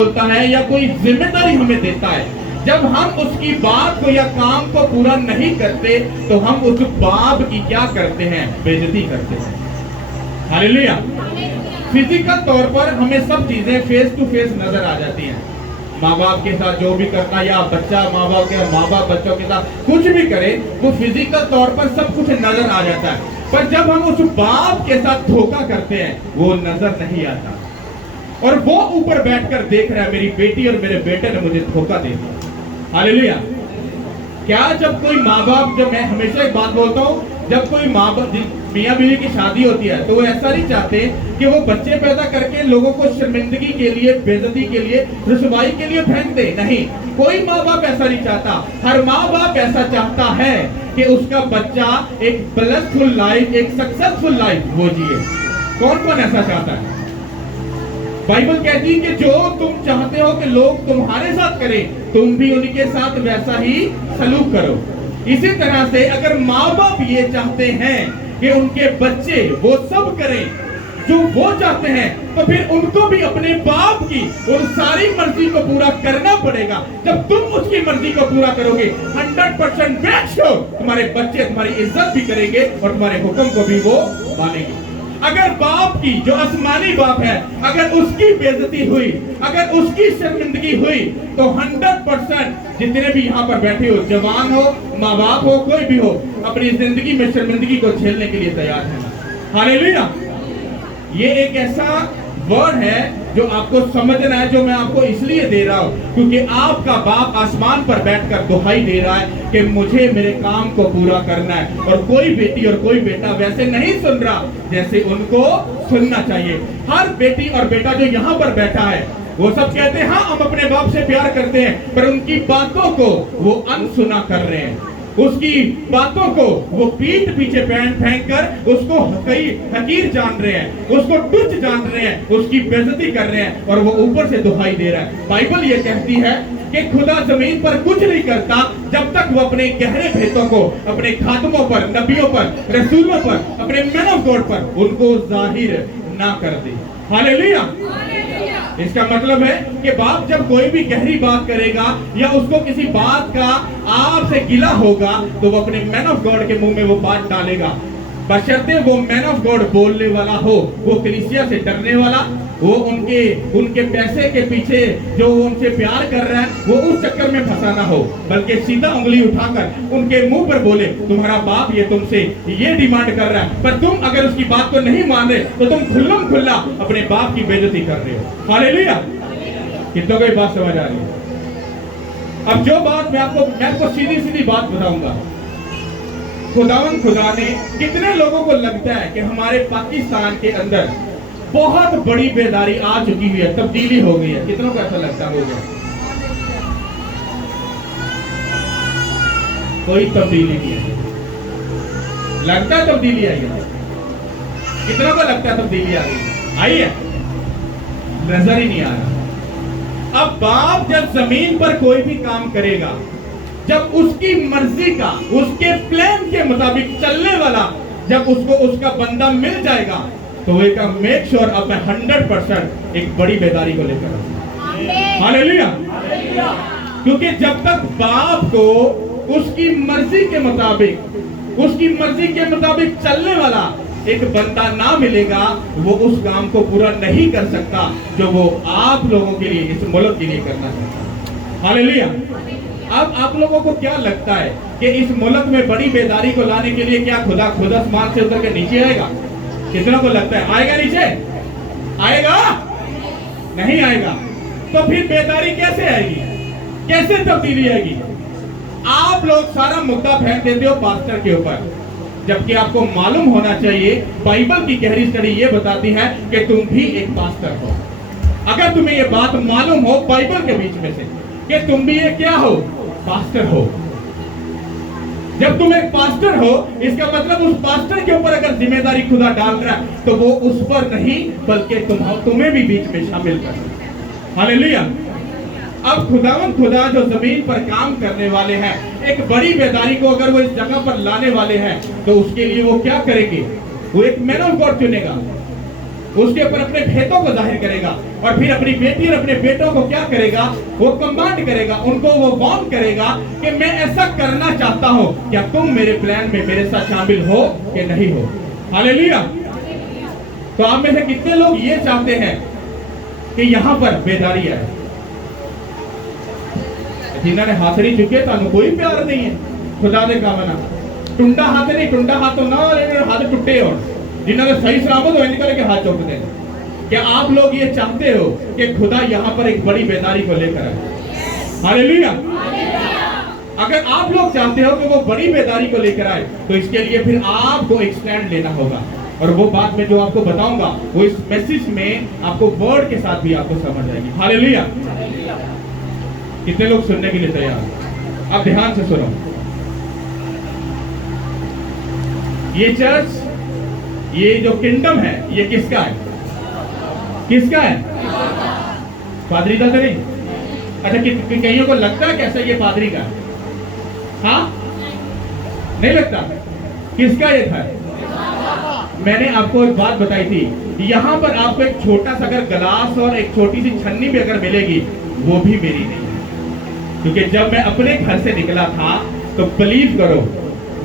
बोलता है या कोई जिम्मेदारी हमें देता है, जब हम उसकी बात को या काम को पूरा नहीं करते तो हम उस बाप की क्या करते हैं? बेइज्जती करते हैं। हालेलुया। फिजिकल तौर पर हमें सब चीजें फेस टू फेस नजर आ जाती हैं। माँ बाप के साथ जो भी करना, या बच्चा माँ बाप बच्चों के साथ कुछ भी करे, वो फिजिकल तौर पर सब कुछ नजर आ जाता है। पर जब हम उस बाप के साथ धोखा करते हैं, वो नजर नहीं आता और वो ऊपर बैठकर देख रहा है, मेरी बेटी और मेरे बेटे ने मुझे धोखा दे दिया। हालेलुया। क्या जब कोई माँ बाप, जब मैं हमेशा एक बात बोलता हूँ, जब कोई माँ बाप मियाँ बीवी की शादी होती है तो वो ऐसा नहीं चाहते कि वो बच्चे पैदा करके लोगों को शर्मिंदगी के लिए, बेइज्जती के लिए, रुसवाई के लिए फेंक दे। नहीं, कोई माँ बाप ऐसा नहीं चाहता। हर माँ बाप ऐसा चाहता है कि उसका बच्चा एक ब्लेसफुल लाइफ, एक सक्सेसफुल लाइफ वो जिए। कौन कौन ऐसा चाहता है? बाइबल कहती है कि जो तुम चाहते हो कि लोग तुम्हारे साथ करें, तुम भी उनके साथ वैसा ही सलूक करो। इसी तरह से अगर माँ बाप ये चाहते हैं कि उनके बच्चे वो सब करें जो वो चाहते हैं, तो फिर उनको भी अपने बाप की उन सारी मर्जी को पूरा करना पड़ेगा। जब तुम उसकी मर्जी को पूरा करोगे, 100% मेक श्योर तुम्हारे बच्चे तुम्हारी इज्जत भी करेंगे और तुम्हारे हुक्म को भी वो मानेंगे। अगर बाप की, जो आसमानी बाप है, अगर उसकी बेइज्जती हुई, अगर उसकी शर्मिंदगी हुई, तो 100% जितने भी यहाँ पर बैठे हो, जवान हो, माँ बाप हो, कोई भी हो, अपनी जिंदगी में शर्मिंदगी को झेलने के लिए तैयार है। हालेलुया। ये एक ऐसा वर्ड है जो आपको समझना है, जो मैं आपको इसलिए दे रहा हूं क्योंकि आपका बाप आसमान पर बैठकर दुहाई दे रहा है कि मुझे मेरे काम को पूरा करना है। और कोई बेटी और कोई बेटा वैसे नहीं सुन रहा जैसे उनको सुनना चाहिए। हर बेटी और बेटा जो यहाँ पर बैठा है, वो सब कहते हैं हाँ हम अपने बाप से प्यार करते हैं, पर उनकी बातों को वो अनसुना कर रहे हैं। उसकी बातों को वो पीठ पीछे फेंक कर उसको हकीर जान रहे हैं, उसको तुच्छ जान रहे हैं, उसकी बेइज्जती कर रहे हैं और वो ऊपर से दुहाई दे रहा है। बाइबल ये कहती है कि खुदा जमीन पर कुछ नहीं करता जब तक वो अपने गहरे भेदों को अपने खातमों पर, नबियों पर, रसूलों पर, अपने मैन ऑफ गॉड पर उनको जाहिर ना कर दे। हालेलुया। इसका मतलब है कि बाप जब कोई भी गहरी बात करेगा या उसको किसी बात का आपसे गिला होगा, तो वो अपने मैन ऑफ गॉड के मुंह में वो बात डालेगा, बशर्ते वो मैन ऑफ गॉड बोलने वाला हो, वो कलीसिया से डरने वाला, वो उनके पैसे के पीछे जो उनसे प्यार कर रहा है, वो उस चक्कर में फंसा ना हो, बल्कि सीधा उंगली उठाकर उनके मुंह पर बोले, तुम्हारा बाप ये तुमसे ये डिमांड कर रहा है, पर तुम अगर उसकी बात को नहीं मान रहे तो तुम खुल्लम खुल्ला अपने बाप की बेइज्जती कर रहे हो। हालेलुया। कितनों को ये बात समझ आ रही है? अब जो बात मैं आपको सीधी सीधी बात बताऊंगा। खुदा ने, कितने लोगों को लगता है कि हमारे पाकिस्तान के अंदर बहुत बड़ी बेदारी आ चुकी हुई है, तब्दीली हो गई है? कितनों को ऐसा लगता होगा? कोई तब्दीली नहीं है। लगता है तब्दीली आई है? कितनों को लगता है तब्दीली आई है? नजर ही नहीं आ रहा। अब बाप जब जमीन पर कोई भी काम करेगा, जब उसकी मर्जी का, उसके प्लान के मुताबिक चलने वाला जब उसको उसका बंदा मिल जाएगा, तो वो एक मेक श्योर अब मैं 100% एक बड़ी बेदारी को लेकर आऊंगा। हालेलुया। क्योंकि जब तक बाप को उसकी मर्जी के मुताबिक चलने वाला एक बंदा ना मिलेगा, वो उस काम को पूरा नहीं कर सकता जो वो आप लोगों के लिए, इस मुल्क के लिए करना चाहता। हालेलुया। अब आप लोगों को क्या लगता है कि इस मुल्क में बड़ी बेदारी को लाने के लिए क्या खुदा आसमान से उतर के नीचे आएगा? कितनों को लगता है आएगा? नीचे आएगा? नहीं आएगा। तो फिर बेदारी कैसे आएगी? कैसे तब्दीली आएगी? आप लोग सारा मुद्दा फेंक देते हो पास्टर के ऊपर, जबकि आपको मालूम होना चाहिए, बाइबल की गहरी स्टडी ये बताती है कि तुम भी एक पास्टर हो। अगर तुम्हें ये बात मालूम हो बाइबल के बीच में से कि तुम भी ये क्या हो? पास्टर हो। जब तुम एक पास्टर हो, इसका मतलब उस पास्टर के ऊपर अगर जिम्मेदारी खुदा डाल रहा है तो वो उस पर नहीं बल्कि तुम्हें भी बीच में शामिल कर। हालेलुया। अब खुदा जो जमीन पर काम करने वाले हैं, एक बड़ी बेदारी को अगर वो इस जगह पर लाने वाले हैं, तो उसके लिए वो क्या करेंगे? वो एक मैन ऑफ गॉड चुनेगा। उसके ऊपर अपने भेदों को जाहिर करेगा, और फिर अपनी बेटी और अपने बेटों को क्या करेगा, वो कमांड करेगा, उनको वो वार्न करेगा कि मैं ऐसा करना चाहता हूं, क्या तुम मेरे प्लान में मेरे साथ शामिल हो कि नहीं हो। हालेलुया। तो आप में से कितने लोग ये चाहते हैं कि यहां पर बेदारी है? जिन्होंने हाथ नहीं चुके तो कोई प्यार नहीं है खुदा ने कहा ना, टुंडा हाथ नहीं, टुंडा हाथ ना हाथ टूटे, और जिन्होंने सही सलामत हो निकल के हाथ चौक दे। क्या आप लोग ये चाहते हो कि खुदा यहाँ पर एक बड़ी बेदारी को लेकर आए? हालेलुया। अगर आप लोग चाहते हो कि वो बड़ी बेदारी को लेकर आए, तो इसके लिए फिर आपको एक स्टैंड लेना होगा, और वो बात में जो आपको बताऊंगा वो इस मैसेज में आपको वर्ड के साथ भी आपको समझ आएगी। हालेलुया। कितने लोग सुनने के लिए तैयार? आप ध्यान से सुनो। ये चर्च, ये जो किंगडम है, ये किसका है? किसका है? पादरी का तो नहीं? अच्छा, कईयों को लगता है कैसा ये पादरी का? हाँ, नहीं लगता। किसका ये था? मैंने आपको एक बात बताई थी, यहां पर आपको एक छोटा सा अगर गिलास और एक छोटी सी छन्नी भी अगर मिलेगी, वो भी मेरी नहीं है, क्योंकि जब मैं अपने घर से निकला था तो बिलीव करो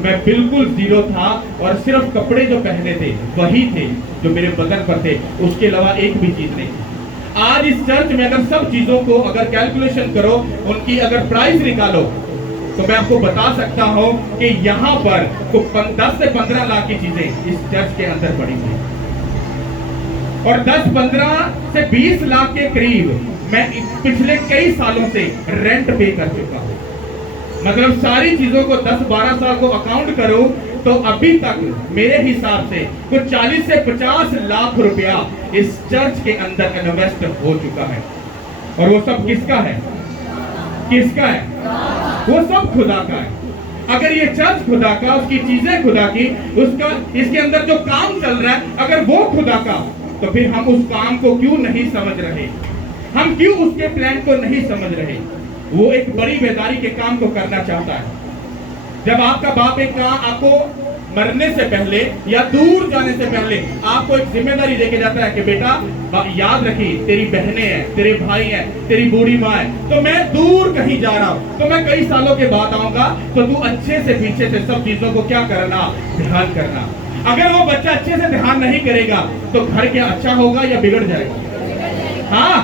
मैं बिल्कुल जीरो था, और सिर्फ कपड़े जो पहने थे वही थे जो मेरे बदन पर थे, उसके अलावा एक भी चीज नहीं थी। आज इस चर्च में अगर सब चीजों को अगर कैलकुलेशन करो, उनकी अगर प्राइस निकालो, तो मैं आपको बता सकता हूं कि यहां पर 10 से 15 लाख की चीजें इस चर्च के अंदर पड़ी हुई, और 10-15 से 20 लाख के करीब मैं पिछले कई सालों से रेंट पे कर चुका हूं। मतलब सारी चीजों को 10-12 साल को अकाउंट करो तो अभी तक मेरे हिसाब से कुछ 40 से 50 लाख रुपया इस चर्च के अंदर इन्वेस्ट हो चुका है। और वो सब किसका है? किसका है? वो सब खुदा का है। अगर ये चर्च खुदा का, उसकी चीजें खुदा की, उसका इसके अंदर जो काम चल रहा है, अगर वो खुदा का, तो फिर हम उस काम को क्यों नहीं समझ रहे? हम क्यों उसके प्लान को नहीं समझ रहे? वो एक बड़ी बेदारी के काम को करना चाहता है। जब आपका बाप एक काम आपको मरने से पहले या दूर जाने से पहले आपको एक जिम्मेदारी देके जाता है कि बेटा याद रखी, तेरी बहनें हैं, तेरे भाई हैं, तेरी बूढ़ी माँ है, तो मैं दूर कहीं जा रहा हूं, तो मैं कई सालों के बाद आऊंगा, तो तू अच्छे से पीछे से सब चीजों को क्या करना, ध्यान करना। अगर वो बच्चा अच्छे से ध्यान नहीं करेगा तो घर क्या अच्छा होगा या बिगड़ जाएगा? हाँ,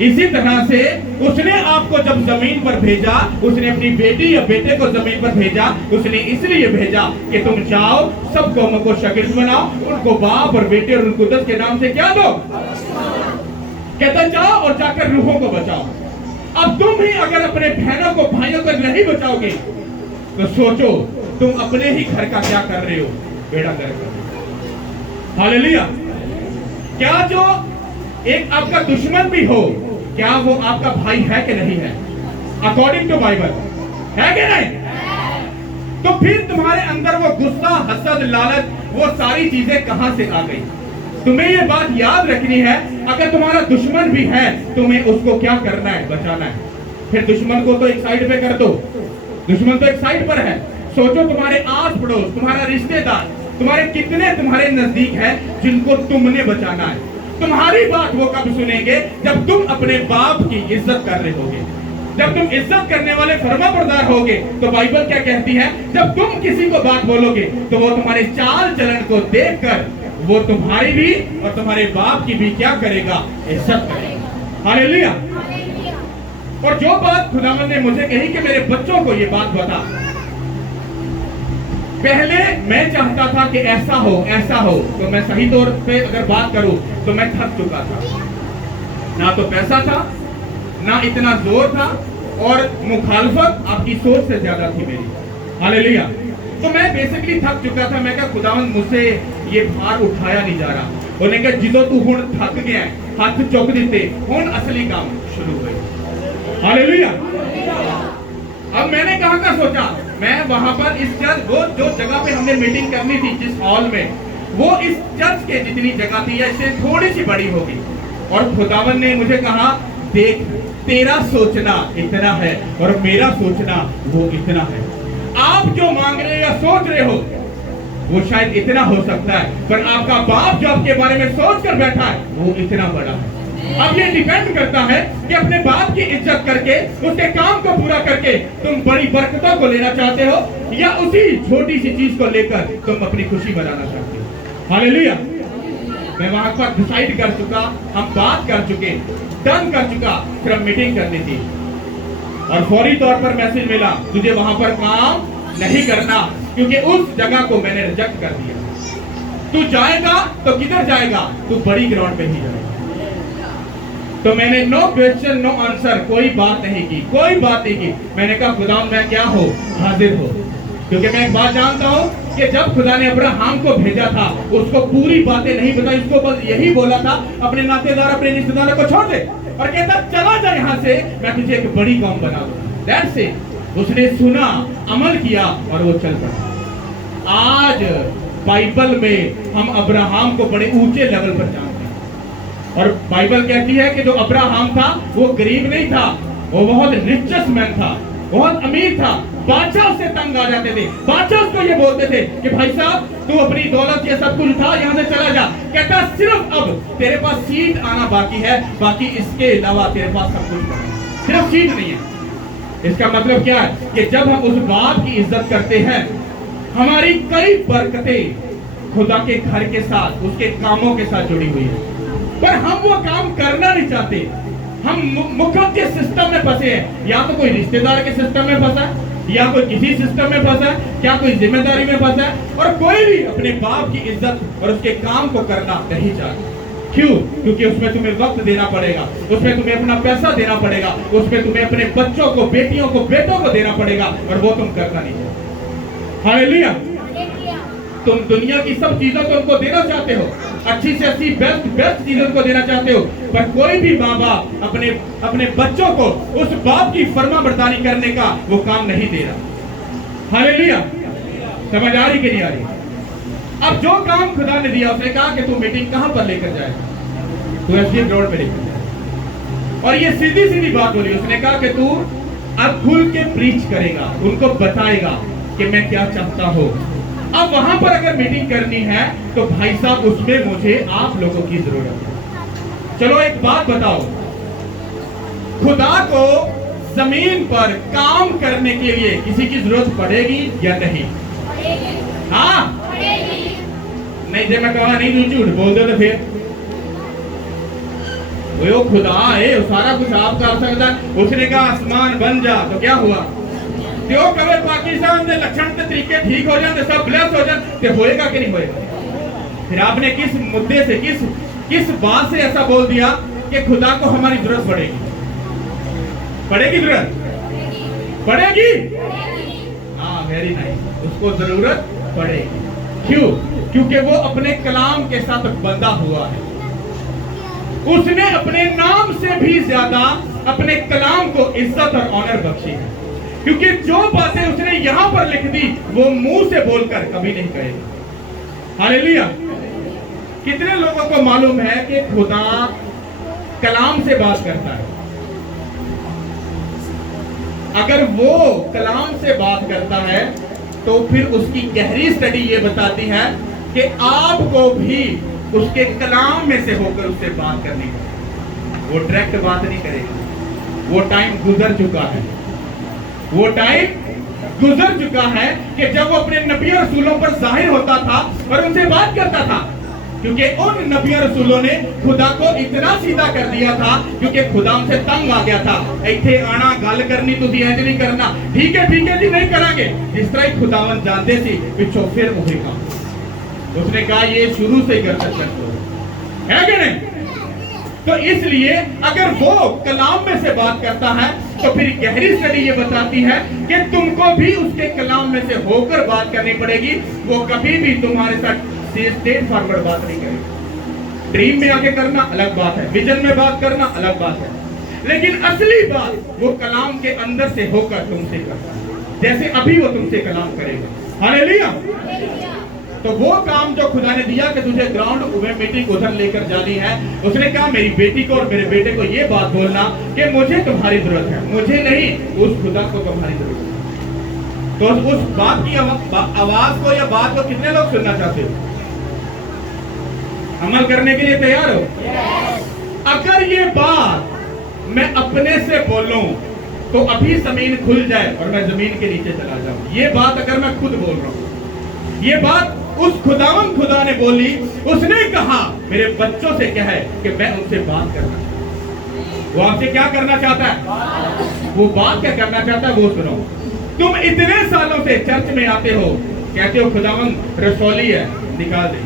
इसी तरह से उसने आपको जब जमीन पर भेजा, उसने अपनी बेटी या बेटे को जमीन पर भेजा, उसने इसलिए भेजा कि तुम जाओ, सब कौमों को शागिर्द बनाओ, उनको बाप और बेटे और कुदस के नाम से क्या दो, कहता जाओ और जाकर रूहों को बचाओ। अब तुम ही अगर अपने बहनों को भाइयों को नहीं बचाओगे, तो सोचो तुम अपने ही घर का क्या कर रहे हो, बेड़ा कर। हालेलुया। क्या जो एक आपका दुश्मन भी हो, क्या वो आपका भाई है कि नहीं है? अकॉर्डिंग टू बाइबल है कि नहीं? तो फिर तुम्हारे अंदर वो गुस्सा, हसद, लालच, वो सारी चीजें कहां से आ गई? तुम्हें ये बात याद रखनी है, अगर तुम्हारा दुश्मन भी है, तुम्हें उसको क्या करना है, बचाना है। फिर दुश्मन को तो एक साइड पे कर दो, दुश्मन तो एक साइड पर है। सोचो तुम्हारे आस पड़ोस, तुम्हारा रिश्तेदार, तुम्हारे कितने तुम्हारे नजदीक है जिनको तुमने बचाना है। तुम्हारी बात वो कब सुनेंगे? जब तुम अपने बाप की इज्जत कर रहे होगे, जब तुम इज्जत करने वाले फर्माबरदार होगे। तो बाइबल क्या कहती है? जब तुम किसी को बात बोलोगे तो वो तुम्हारे चाल चलन को देखकर वो तुम्हारी भी और तुम्हारे बाप की भी क्या करेगा, इज्जत करेगा। हालेलुया। और जो बात खुदावंद ने मुझे कही कि मेरे बच्चों को ये बात बता, पहले मैं चाहता था कि ऐसा हो ऐसा हो, तो मैं सही तौर पे अगर बात करूं तो मैं थक चुका था। ना तो पैसा था, ना इतना जोर था, और मुखालफत आपकी सोच से ज्यादा थी मेरी। हालेलुया। तो मैं बेसिकली थक चुका था। मैं कहा खुदावंद मुझसे ये भार उठाया नहीं जा रहा। उन्होंने कहा जिदो तू हुण थक गया, हाथ चुक दिते, हुण असली काम शुरू हुए। हालेलुया। अब मैंने कहां का सोचा, मैं वहां पर इस चर्च, वो जो जगह पे हमने मीटिंग करनी थी जिस हॉल में, वो इस चर्च के जितनी जगह थी या इससे थोड़ी सी बड़ी होगी। और खुदावन ने मुझे कहा देख, तेरा सोचना इतना है और मेरा सोचना वो इतना है। आप जो मांग रहे हो या सोच रहे हो वो शायद इतना हो सकता है, पर आपका बाप जो आपके बारे में सोच कर बैठा है वो इतना बड़ा है। अब ये डिपेंड करता है कि अपने बाप की इज्जत करके उसके काम को पूरा करके तुम बड़ी बरकतों को लेना चाहते हो, या उसी छोटी सी चीज को लेकर तुम अपनी खुशी बनाना चाहते हो। हालेलुया। मैं वहां पर डिसाइड कर चुका, हम बात कर चुके, डन कर चुका, फिर मीटिंग करनी थी और फौरी तौर पर मैसेज मिला, तुझे वहां पर काम नहीं करना, क्योंकि उस जगह को मैंने रिजेक्ट कर दिया। तू जाएगा तो किधर जाएगा? तू बड़ी ग्राउंड पे ही जाएगा। तो मैंने नो क्वेश्चन नो आंसर, कोई बात नहीं की, कोई बात नहीं की। मैंने कहा खुदा मैं क्या हो, हाजिर हो, क्योंकि मैं एक बात जानता हूं कि जब खुदा ने अब्राहम को भेजा था उसको पूरी बातें नहीं बताई, उसको बस यही बोला था अपने नातेदार अपने रिश्तेदारों को छोड़ दे और कहता चला जा यहाँ से, मैं तुझे एक बड़ी कौम बना दूंगा। That's it. उसने सुना, अमल किया और वो चल पड़ा। आज बाइबल में हम अब्राहम को बड़े ऊंचे लेवल पर जानते हैं, और बाइबल कहती है कि जो अब्राहम था वो गरीब नहीं था, वो बहुत रिचेस्ट मैन था, बहुत अमीर था। बादशाह उससे तंग आ जाते थे, बादशाह उसको ये बोलते थे कि भाई साहब तू अपनी दौलत ये सब कुछ उठा, यहाँ से चला जा। कहता सिर्फ अब तेरे पास सीट आना बाकी है, बाकी इसके अलावा तेरे पास सब कुछ है, सिर्फ सीट नहीं है। इसका मतलब क्या है कि जब हम उस बाप की इज्जत करते हैं, हमारी कई बरकतें खुदा के घर के साथ, उसके कामों के साथ जुड़ी हुई है, पर हम वो काम करना नहीं चाहते। हम मुख्य के सिस्टम में फंसे हैं, या तो कोई रिश्तेदार के सिस्टम में फंसा है, या कोई किसी सिस्टम में फंसा है, क्या कोई जिम्मेदारी में फंसा है, और कोई भी अपने बाप की इज्जत और उसके काम को करना नहीं चाहता। क्यों? क्योंकि उसमें तुम्हें वक्त देना पड़ेगा, उसमें तुम्हें अपना पैसा देना पड़ेगा, उसमें तुम्हें अपने बच्चों को, बेटियों को, बेटों को देना पड़ेगा, और वो तुम करना नहीं चाहते। हालेलुया। तुम दुनिया की सब चीजों को उनको देना चाहते हो, अच्छी से अच्छी बेस्ट चीजों को देना चाहते हो, पर कोई भी माँ बाप अपने बच्चों को उस बाप की फर्माबरदारी करने का वो काम नहीं दे रहा। हालेलुया। समझ आ रही कि नहीं आ रही? अब जो काम खुदा ने दिया, उसने कहा कि तू मीटिंग कहां पर लेकर जाएगा? तू एसडीएम रोड पे लेकर जाएगा। और ये सीधी सीधी बात बोली, उसने कहा कि तू अब खुल के प्रीच करेगा, उनको बताएगा कि मैं क्या चाहता हूं। अब वहां पर अगर मीटिंग करनी है तो भाई साहब उसमें मुझे आप लोगों की जरूरत है। चलो एक बात बताओ, खुदा को जमीन पर काम करने के लिए किसी की जरूरत पड़ेगी या नहीं? हाँ नहीं, जब मैं कहा नहीं तू झूठ बोल दो तो फिर वो खुदा है, सारा कुछ आप कर सकता। उसने कहा आसमान बन जा, तो क्या हुआ? जो कवे पाकिस्तान के लक्षण के तरीके ठीक हो जाते, सब ब्लेस हो जाते, होएगा कि नहीं होएगा? फिर आपने किस मुद्दे से, किस बात से ऐसा बोल दिया कि खुदा को हमारी जरूरत पड़ेगी? पड़ेगी जरूरत? पड़ेगी। हाँ वेरी नाइस, उसको जरूरत पड़ेगी। क्यों? क्योंकि वो अपने कलाम के साथ बंधा हुआ है। उसने अपने नाम से भी ज्यादा अपने कलाम को इज्जत और ऑनर बख्शी है, क्योंकि जो बातें उसने यहां पर लिख दी वो मुंह से बोलकर कभी नहीं कहेगा। हालेलुया। कितने लोगों को मालूम है कि खुदा कलाम से बात करता है? अगर वो कलाम से बात करता है तो फिर उसकी गहरी स्टडी ये बताती है कि आपको भी उसके कलाम में से होकर उससे बात करनी है। वो डायरेक्ट बात नहीं करेगा, वो टाइम गुजर चुका है। वो टाइम गुजर चुका है कि जब वो अपने नबी और रसूलों पर जाहिर होता था और उनसे बात करता था, क्योंकि उन नबी और रसूलों ने खुदा को इतना सीधा कर दिया था, क्योंकि खुदा उनसे तंग आ गया था। इथे आना गल करनी, तुझे इंज नहीं करना, ठीक है जी नहीं करांगे, जिस तरह खुदावन जानते थे पिछो फिर होगा। उसने कहा ये शुरू से ही कर सकते है कि नहीं? तो इसलिए अगर वो कलाम में से बात करता है तो फिर गहरी स्टडी ये बताती है कि तुमको भी उसके कलाम में से होकर बात करनी पड़ेगी। वो कभी भी तुम्हारे साथ स्ट्रेट फॉरवर्ड बात नहीं करेगा। ड्रीम में आके करना अलग बात है, विजन में बात करना अलग बात है, लेकिन असली बात वो कलाम के अंदर से होकर तुमसे करता है, जैसे अभी वो तुमसे कलाम करेगा। हालेलुया। तो वो काम जो खुदा ने दिया कि तुझे ग्राउंड में मीटिंग उधर लेकर जानी है, उसने कहा मेरी बेटी को और मेरे बेटे को ये बात बोलना कि मुझे तुम्हारी जरूरत है, मुझे नहीं, उस खुदा को तुम्हारी जरूरत है। तो उस बात की आवाज को या बात को कितने लोग सुनना चाहते हो? अमल करने के लिए तैयार हो? अगर ये बात मैं अपने से बोलूं तो अभी जमीन खुल जाए और मैं जमीन के नीचे चला जाऊं। ये बात अगर मैं खुद बोल रहा हूं, ये बात उस खुदा ने बोली, उसने कहा मेरे बच्चों से क्या है कि मैं उनसे बात करना। वो आपसे क्या करना चाहता है? वो बात क्या करना चाहता है वो सुनो। तुम इतने सालों से चर्च में आते हो, कहते हो खुदावंद रसौली है, निकाल दे।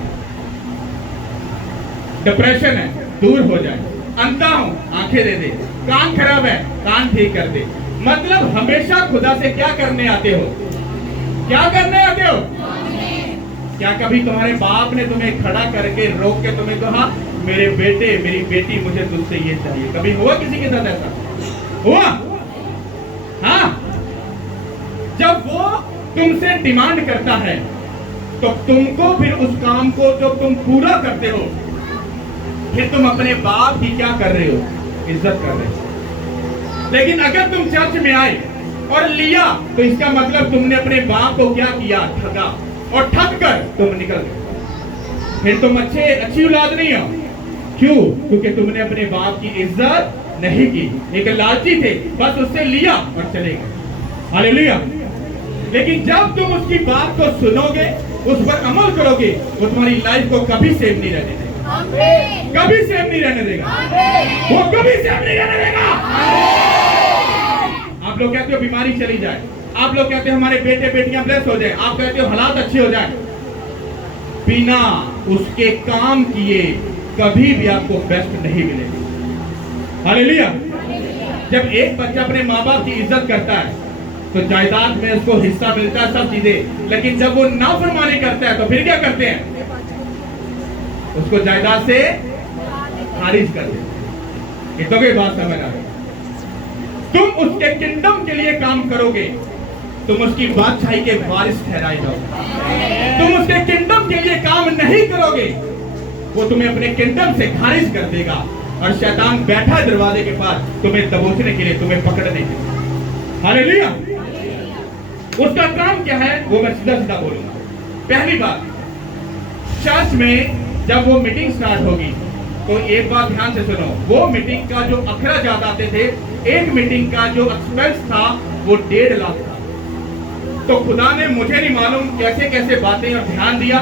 डिप्रेशन है, दूर हो जाए। अंधा हूं, आंखें दे दे। कान खराब है, कान ठीक कर दे। मतलब हमेशा खुदा से क्या करने आते हो? क्या करने आते हो? क्या कभी तुम्हारे बाप ने तुम्हें खड़ा करके रोक के तुम्हें कहा मेरे बेटे मेरी बेटी मुझे तुझसे ये चाहिए? कभी हुआ किसी के साथ ऐसा? हुआ? हाँ। जब वो तुमसे डिमांड करता है तो तुमको फिर उस काम को जो तुम पूरा करते हो, फिर तुम अपने बाप की क्या कर रहे हो? इज्जत कर रहे हो। लेकिन अगर तुम चर्च में आए और लिया तो इसका मतलब तुमने अपने बाप को क्या किया? ठगा, और ठग कर तुम निकल गए। फिर तुम अच्छी औलाद नहीं हो। क्यों? क्योंकि तुमने अपने बाप की इज्जत नहीं की। एक लालची थे, बस उससे लिया और चले गए। हालेलुया। लेकिन जब तुम उसकी बात को सुनोगे, उस पर अमल करोगे, वो तुम्हारी लाइफ को कभी सेव नहीं रहने देगा। कभी सेव नहीं रहने देगा। वो कभी सेव नहीं रहने देगा। आप लोग कहते हो बीमारी चली जाए, आप लोग कहते हो हमारे बेटे बेटियां ब्लेस हो जाए, आप कहते हो हालात अच्छे हो जाए। बिना उसके काम किए कभी भी आपको बेस्ट नहीं मिलेगा। हालेलुया। जब एक बच्चा अपने माँ बाप की इज्जत करता है तो जायदाद में उसको हिस्सा मिलता है, सब चीजें। लेकिन जब वो नाफरमानी करता है तो फिर क्या करते हैं? उसको जायदाद से खारिज कर देते हैं। इतना भी बात समझ आ रही? तुम उसके किंगडम के लिए काम करोगे, तुम उसकी बादशाही के वारिस ठहराए जाओगे। तुम उसके किंगडम के लिए काम नहीं करोगे, वो तुम्हें अपने किंगडम से खारिज कर देगा। और शैतान बैठा है दरवाजे के पास तुम्हें दबोचने के लिए, तुम्हें पकड़ने के लिए। हालेलुया। उसका काम क्या है वो मैं सीधा सीधा बोलूंगा। पहली बात, चर्च में जब वो मीटिंग स्टार्ट होगी तो एक बात ध्यान से सुनो, वो मीटिंग का जो अखराज आते थे, एक मीटिंग का जो एक्सपेंस था वो 1.5 लाख था। तो खुदा ने मुझे नहीं मालूम कैसे कैसे बातें और ध्यान दिया,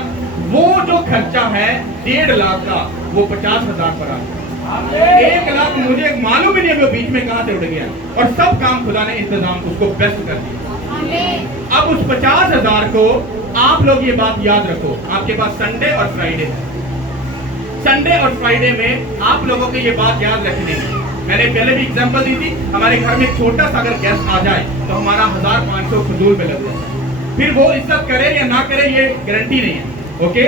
वो जो खर्चा है 1.5 लाख का वो 50,000 पर आ गया। 1 लाख मुझे मालूम ही नहीं वो बीच में कहां से उड़ गया। और सब काम खुदा ने इंतजाम उसको बेस्ट कर दिया। अब उस 50,000 को आप लोग ये बात याद रखो, आपके पास संडे और फ्राइडे है। संडे और फ्राइडे में आप लोगों को ये बात याद रखनी है। मैंने पहले भी एग्जांपल दी थी, हमारे घर में छोटा सा अगर गेस्ट आ जाए तो हमारा 1500 फजूल में लग जाता है। फिर वो इज्जत करे या ना करे ये गारंटी नहीं है। ओके,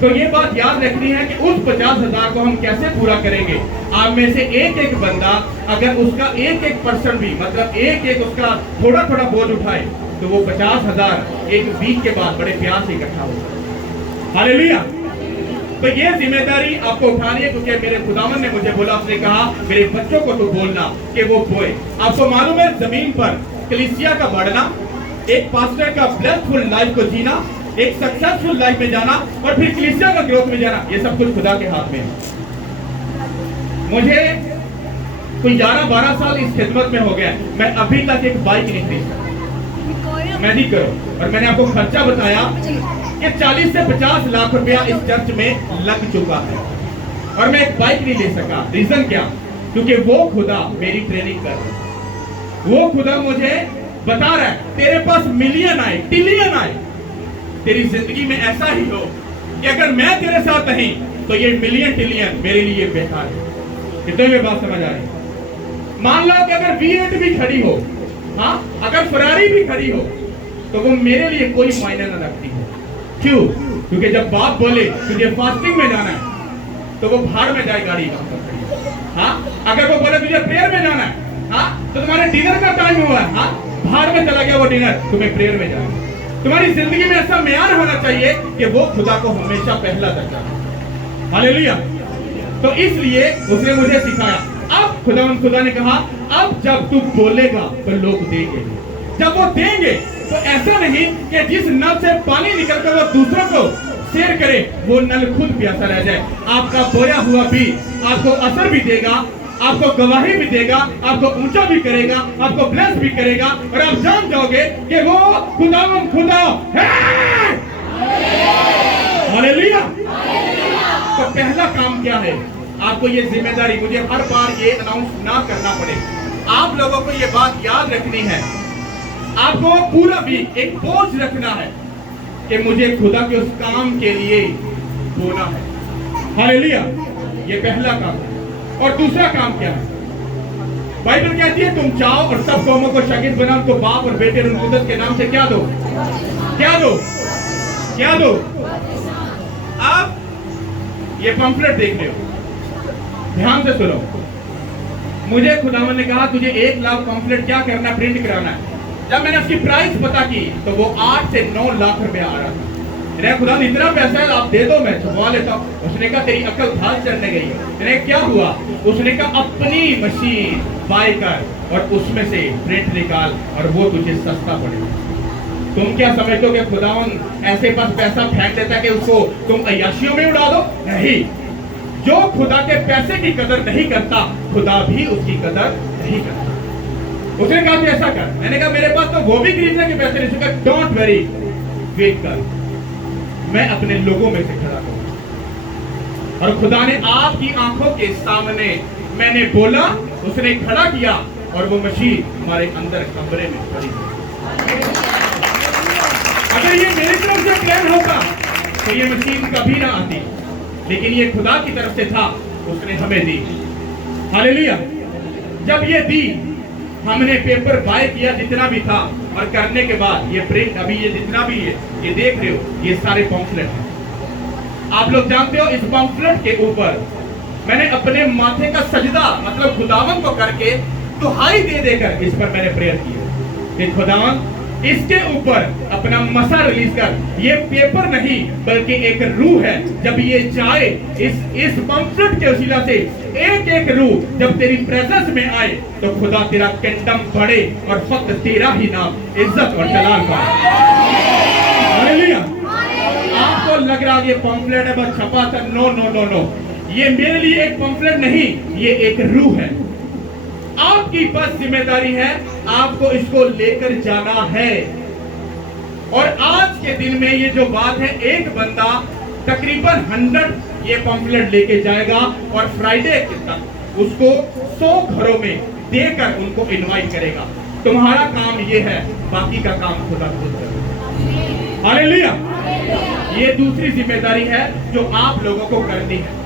तो ये बात याद रखनी है कि उस 50,000 को हम कैसे पूरा करेंगे। आप में से एक एक बंदा अगर उसका एक एक परसेंट भी, मतलब एक एक उसका थोड़ा थोड़ा बोझ उठाए तो वो 50,000 एक वीक के बाद बड़े प्यार से इकट्ठा होगा। हालेलुया। तो ये जिम्मेदारी आपको उठानी है, क्योंकि मेरे खुदावन ने मुझे बोला, उसने कहा मेरे बच्चों को तो बोलना कि वो बोए। आपको मालूम है जमीन पर कलीसिया का बढ़ना, एक पास्टर का ब्लेसफुल लाइफ को जीना, एक सक्सेसफुल लाइफ में जाना और फिर कलीसिया का ग्रोथ में जाना, ये सब कुछ खुदा के हाथ में है। मुझे कोई 11-12 साल इस खिदमत में हो गया, मैं अभी तक एक बाइक नहीं खरीदा। मैं नहीं करो, और मैंने आपको खर्चा बताया कि 40 से 50 लाख रुपया इस चर्च में लग चुका है और मैं एक बाइक नहीं ले सका। रीजन क्या? क्योंकि वो खुदा मेरी ट्रेनिंग कर रहा है। वो खुदा मुझे बता रहा है तेरे पास मिलियन आए, ट्रिलियन आए, तेरी जिंदगी में ऐसा ही हो कि अगर मैं तेरे साथ नहीं तो ये मिलियन ट्रिलियन मेरे लिए बेकार है। कितने में बात समझ आ रही? मान लो कि अगर V8 भी खड़ी हो, हाँ, अगर फरारी भी खड़ी हो तो वो मेरे लिए कोई मायने न रखती है। क्यों? क्योंकि जब बाप बोले तुझे फास्टिंग में जाना है तो वो भाड़ में जाए गाड़ी। हाँ, अगर वो बोले तुझे प्रेयर में जाना है, हाँ, तो तुम्हारे डिनर का टाइम हुआ है, हाँ, भाड़ में चला गया वो डिनर, तुम्हें प्रेयर में जाना। तुम्हारी जिंदगी में ऐसा म्यार होना चाहिए कि वो खुदा को हमेशा पहला दर्जा है। हालेलुया। तो इसलिए उसने मुझे सिखाया। अब खुदा ने कहा अब जब तू बोलेगा तो लोग देंगे, जब वो देंगे तो ऐसा नहीं कि जिस नल से पानी निकलकर वो दूसरों को शेयर करे, वो नल खुद प्यासा रह जाए। आपका बोया हुआ भी आपको असर भी देगा, आपको गवाही भी देगा, आपको ऊंचा भी करेगा, आपको ब्लेस भी करेगा, और आप जान जाओगे कि वो खुदावन खुदा है। हालेलुया। तो पहला काम क्या है? आपको ये जिम्मेदारी, मुझे हर बार ये अनाउंस ना करना पड़े, आप लोगों को ये बात याद रखनी है। आपको पूरा वीक एक बोझ रखना है कि मुझे खुदा के उस काम के लिए बोना है। हालेलुया। ये पहला काम है। और दूसरा काम क्या है? बाइबल कहती है तुम जाओ और सब कौमों को शागिर्द बनाओ, उनको बाप और बेटे और कुदरत के नाम से क्या दो? क्या दो? क्या दो? आप ये पंफलेट देख रहे हो, ध्यान से सुनो। मुझे खुदावन ने कहा तुझे 1 लाख पंफलेट क्या करना, प्रिंट कराना है। जब मैंने उसकी प्राइस पता की तो वो 8 से 9 लाख रुपए आ रहा था। मैंने खुदा इतना पैसा है आप दे दो, मैं छुपवा लेता हूँ। उसने कहा तेरी अकल घास चढ़ने गई है। मैंने क्या हुआ? उसने कहा अपनी मशीन बाय कर और उसमें से प्रिंट निकाल और वो तुझे सस्ता पड़ेगा। तुम क्या समझते हो कि खुदावन ऐसे बस पैसा फेंक देता है कि उसको तुम अय्याशियों में उड़ा दो? नहीं। जो खुदा के पैसे की कदर नहीं करता, खुदा भी उसकी कदर नहीं करता। उसने कहा तू ऐसा कर। मैंने कहा मेरे पास तो वो भी खरीदने के पैसे नहीं। डोंट वेरी, वेट कर, मैं अपने लोगों में से खड़ा करूं। और खुदा ने आपकी आंखों के सामने मैंने बोला, उसने खड़ा किया और वो मशीन हमारे अंदर कमरे में खड़ी। अगर ये मेरी तरफ से प्लान होता तो ये मशीन कभी ना आती, लेकिन ये खुदा की तरफ से था, उसने हमें दी। हालेलुया। जब ये दी, हमने पेपर बाय किया जितना भी था, और करने के बाद ये प्रिंट, अभी ये जितना भी है, ये देख रहे हो, ये सारे पॉम्फलेट हैं। आप लोग जानते हो इस पॉम्फलेट के ऊपर मैंने अपने माथे का सजदा, मतलब खुदावन को करके दुहाई दे देकर इस पर मैंने प्रेयर की कि खुदावन इसके ऊपर अपना मसा रिलीज कर। ये पेपर नहीं बल्कि एक रूह है। जब ये जाए इस पम्फलेट के वसीला से एक एक रूह जब तेरी प्रेजेंस में आए तो खुदा तेरा किंगडम बढ़े और फक्त तेरा ही नाम इज्जत और जलाल पाए। हालेलुया। आपको लग रहा है ये पम्फलेट है बस छपा था? नो नो नो नो, ये मेरे लिए एक पम्फलेट नहीं, ये एक रूह है। आपकी बस जिम्मेदारी है, आपको इसको लेकर जाना है। और आज के दिन में ये जो बात है, एक बंदा तकरीबन 100 ये पम्फलेट लेके जाएगा और फ्राइडे तक उसको 100 घरों में देकर उनको इनवाइट करेगा। तुम्हारा काम ये है, बाकी का काम खुदा खुद करेगा। हालेलुया। ये दूसरी जिम्मेदारी है जो आप लोगों को करनी है।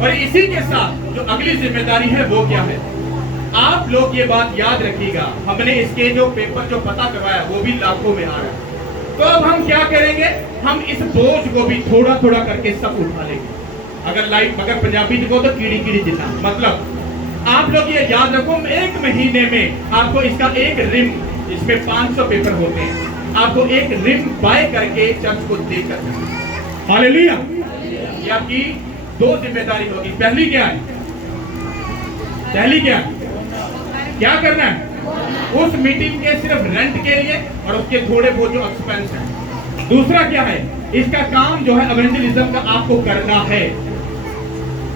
और इसी के साथ जो अगली जिम्मेदारी है वो क्या है? आप लोग ये बात याद रखिएगा, हमने इसके जो पेपर जो पता करवाया वो भी लाखों में आ रहा है। तो अब हम क्या करेंगे? हम इस बोझ को भी थोड़ा थोड़ा करके सब उठा लेंगे। अगर पंजाबी को तो कीड़ी कीड़ी जितना, मतलब आप लोग ये याद रखो, 1 महीने में आपको इसका एक रिम, इसमें 500 पेपर होते हैं, आपको एक रिम बाय करके चर्च को देकर। हालेलुया। ये आपकी 2 जिम्मेदारी होगी। पहली क्या है? पहली क्या करना है? उस मीटिंग के सिर्फ रेंट के लिए और उसके थोड़े बहुत जो एक्सपेंस है। दूसरा क्या है? इसका काम जो है इवेंजलिज्म का आपको करना है।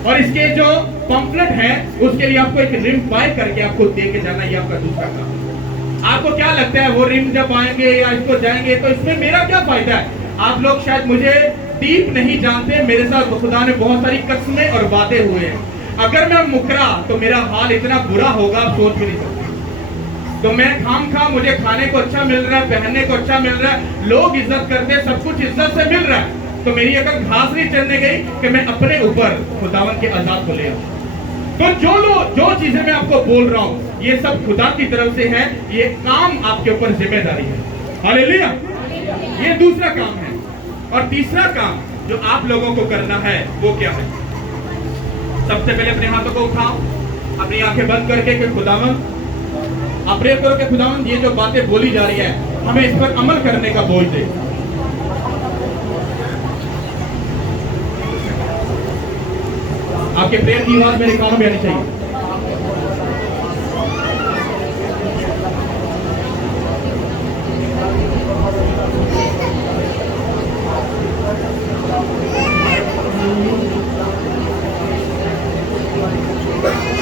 और इसके जो पंफलेट है उसके लिए आपको एक रिम बाय करके आपको दे के जाना, ये आपका दूसरा काम। आपको क्या लगता है वो रिम जब आएंगे या इसको जाएंगे तो इसमें मेरा क्या फायदा है? आप लोग शायद मुझे डीप नहीं जानते, मेरे साथ खुदा ने बहुत सारी कसमें और वादे हुए हैं। अगर मैं मुकरा तो मेरा हाल इतना बुरा होगा आप सोच भी नहीं सकते। तो मैं खाम मुझे खाने को अच्छा मिल रहा है, पहनने को अच्छा मिल रहा है, लोग इज्जत करते हैं, सब कुछ इज्जत से मिल रहा है, तो मेरी अगर घास नहीं चढ़ने गई कि मैं अपने ऊपर खुदावन के अजाब को ले आऊं। तो जो चीजें मैं आपको बोल रहा हूं ये सब खुदा की तरफ से है। ये काम आपके ऊपर जिम्मेदारी है। हालेलुया। ये दूसरा काम है। और तीसरा काम जो आप लोगों को करना है वो क्या है? सबसे पहले अपने हाथों को उठाओ, अपनी आंखें बंद करके कि खुदावन, आप प्रे करो कि खुदावन ये जो बातें बोली जा रही है हमें इस पर अमल करने का बोझ दे। आपके प्रेयर की आवाज मेरे कानों में आनी चाहिए।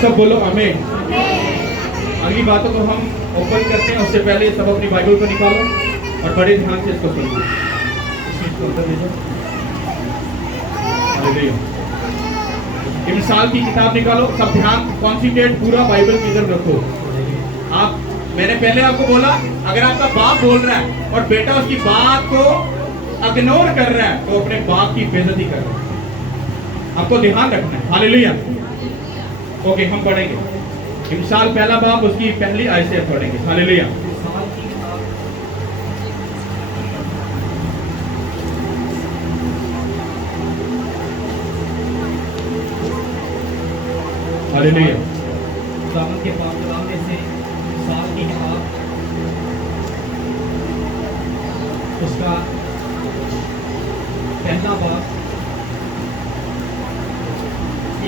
सब बोलो आमीन। अगली बातों को हम ओपन करते हैं, उससे पहले सब अपनी बाइबल को निकालो और बड़े ध्यान से इसको सुनो। इस चीज को अंदर ले जाओ। हालेलुया। मिसाल की किताब निकालो, सब ध्यान कॉन्सेंट्रेट पूरा बाइबल की तरफ रखो। आप, मैंने पहले आपको बोला, अगर आपका बाप बोल रहा है और बेटा उसकी बात को इग्नोर कर रहा है तो अपने बाप की बेइज्जती कर रहा है। आपको ध्यान रखना है। हालेलुया। ओके, हम पढ़ेंगे मिसाल पहला बाप उसकी पहली आयत से पढ़ेंगे। हालेलुया। हालेलुया। खुदावंद के पाक कलाम में से मिसाल की किताब उसका पहला बाब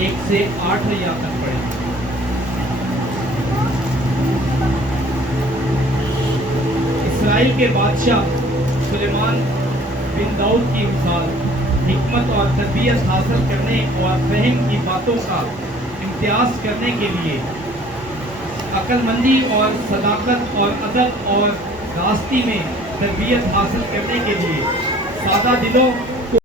1 से 8 आयत तक पढ़े। इस्राएल के बादशाह सुलेमान बिन दाऊद की मिसाल हिकमत और तरबियत हासिल करने और फहम की बातों का इम्तियाज करने के लिए, अक्लमंदी और सदाकत और अदब और रास्ती में तरबियत हासिल करने के लिए, सादा दिलों